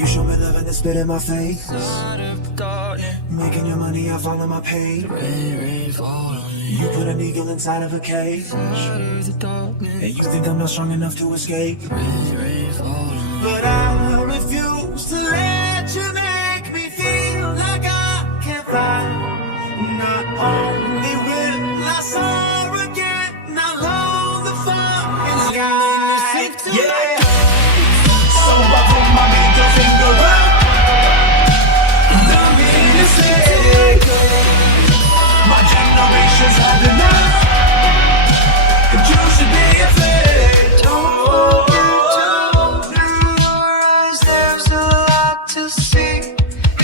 You show me love and then spit in my face. Making your money, I follow my pay. You put an eagle inside of a cage, and you think I'm not strong enough to escape. But I refuse to let you make me feel like I can't fly. Not only will I soar again, I'll hold the fucking sky. Yeah. So I put my middle finger up. Don't mean to say my generation's had enough, and you should be afraid. Don't forget to open your eyes, there's a lot to see.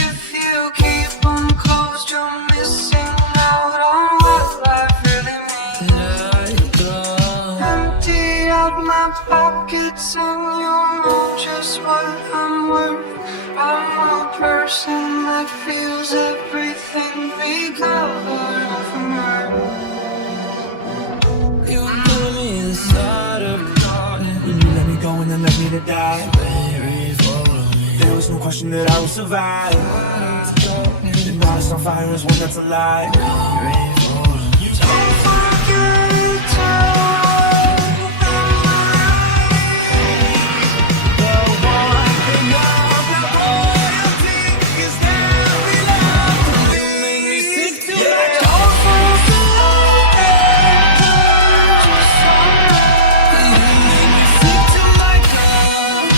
If you keep them closed, you're missing out on what life really means. Empty out my pockets and you'll know just what I'm worth. I'm a person that feels everything recovered from earth. You put me inside of darkness when you let me go and then left me to die. There was no question that I would survive. And now it's on fire is one that's alive. You Don't forget to open your eyes. the one thing about royalty is that we love to be. Yeah. Don't forget just Stick to my guns.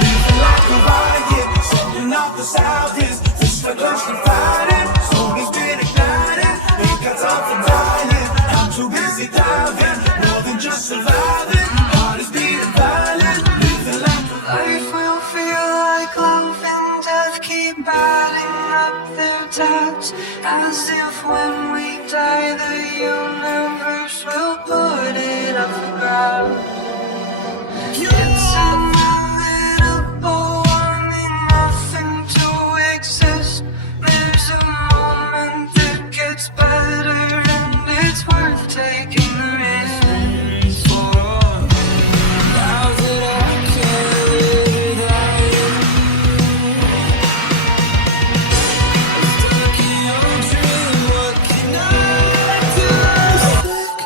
Living like a riot, sending off the southeast. Fist for clenched and fighting, soul has been ignited. Ain't got time for dying, I'm too busy diving. More than just surviving, heart is beating violent. Living like a life will feel like love and death keep adding up their tabs. As if when we die the universe will put it up for grabs. It's inevitable, wanting nothing to exist. There's a moment that gets better and it's worth taking the risk for. Now that I can't live without you, stuck in your dream, what can I do? Stick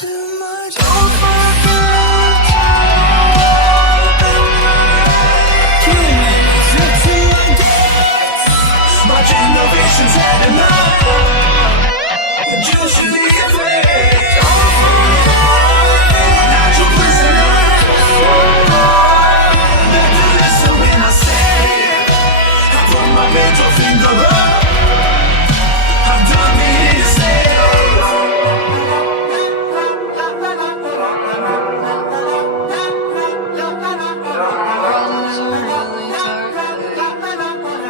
to my Don't forget to open your eyes. Stick to my guns. My generation's had enough, and you should be afraid. Don't forget Not your prisoner. Better listen when I say I put my middle finger up. I'm done being a slave.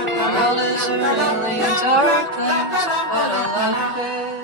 the world is a really dark place, but I love it.